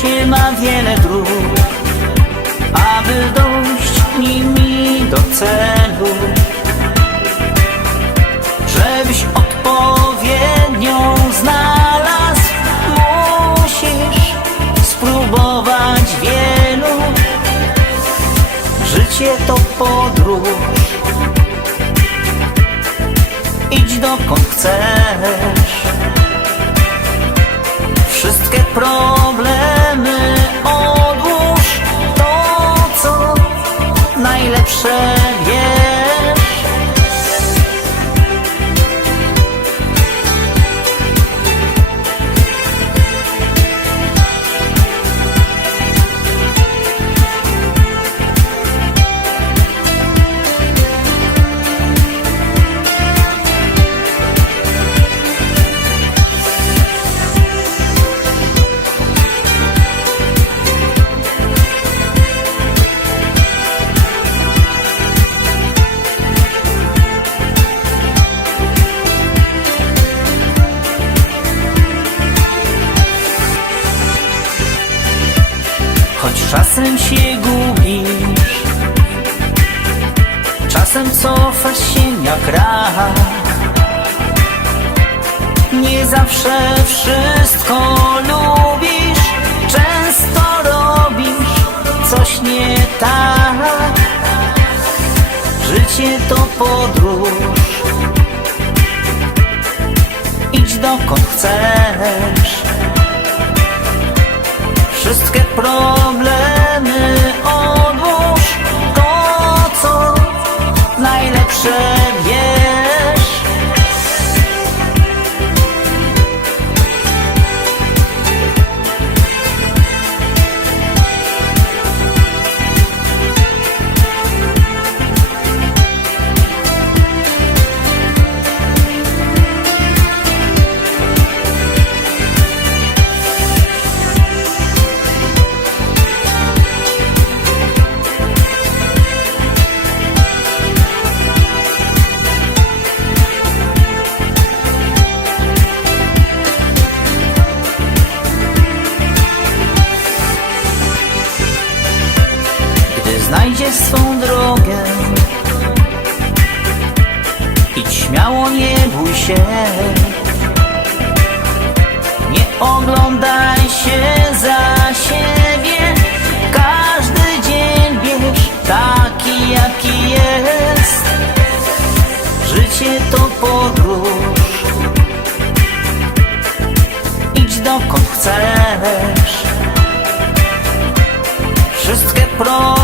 życie ma wiele dróg, aby dojść nimi do celu. Żebyś odpowiednią znalazł, musisz spróbować wielu. Życie to podróż, idź dokąd chcesz. Wszystkie problemy czasem się gubisz. Czasem cofasz się jak rak Nie zawsze wszystko lubisz. Często robisz coś nie tak. Życie to podróż. Idź dokąd chcesz Wszystkie problemy odłóż To co najlepsze drogę. Idź śmiało, nie bój się. Nie oglądaj się za siebie. Każdy dzień bierz taki jaki jest. Życie to podróż. Idź dokąd chcesz. Wszystkie problemy